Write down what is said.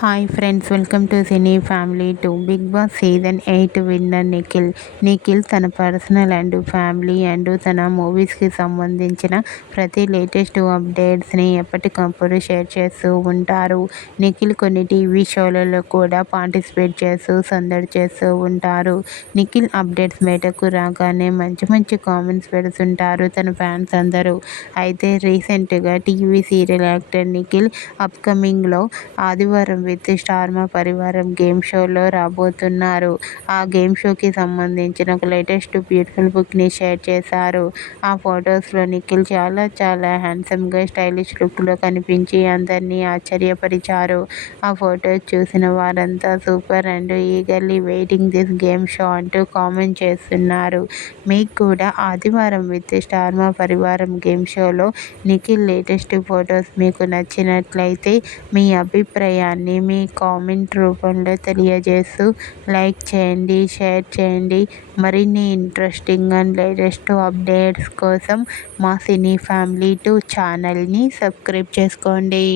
Hi friends, welcome to Cine Family 2. Bigg Boss season 8 winner Nikhil తన personal and family and తన మూవీస్కి సంబంధించిన ప్రతి లేటెస్ట్ అప్డేట్స్ని ఎప్పటికప్పుడు షేర్ చేస్తూ ఉంటారు. నిఖిల్ కొన్ని టీవీ షోలలో కూడా పార్టిసిపేట్ చేస్తూ సందడి చేస్తూ ఉంటారు. నిఖిల్ అప్డేట్స్ బయటకు రాగానే మంచి మంచి కామెంట్స్ పెడుతుంటారు తన ఫ్యాన్స్ అందరూ. అయితే రీసెంట్గా టీవీ సీరియల్ యాక్టర్ నిఖిల్ అప్కమింగ్లో ఆదివారం విత్ స్టార్ మా పరివారం గేమ్ షోలో రాబోతున్నారు. ఆ గేమ్ షోకి సంబంధించిన ఒక లేటెస్ట్ బ్యూటిఫుల్ బుక్ని షేర్ చేశారు. ఆ ఫొటోస్లో నిఖిల్ చాలా హ్యాండ్సమ్గా స్టైలిష్ లుక్లో కనిపించి అందరినీ ఆశ్చర్యపరిచారు. ఆ ఫొటోస్ చూసిన వారంతా super and eagerly waiting this game show అంటూ కామెంట్ చేస్తున్నారు. మీకు కూడా ఆదివారం విత్ స్టార్ మా పరివారం గేమ్ షోలో నిఖిల్ లేటెస్ట్ ఫొటోస్ మీకు నచ్చినట్లయితే మీ అభిప్రాయాన్ని మీ కామెంట్ రూపంలో తెలియజేస్తూ లైక్ చేయండి, షేర్ చేయండి. మరిన్ని ఇంట్రెస్టింగ్ అండ్ లేటెస్ట్ అప్డేట్స్ కోసం మా సినీ ఫ్యామిలీ 2 ఛానల్ని సబ్స్క్రైబ్ చేసుకోండి.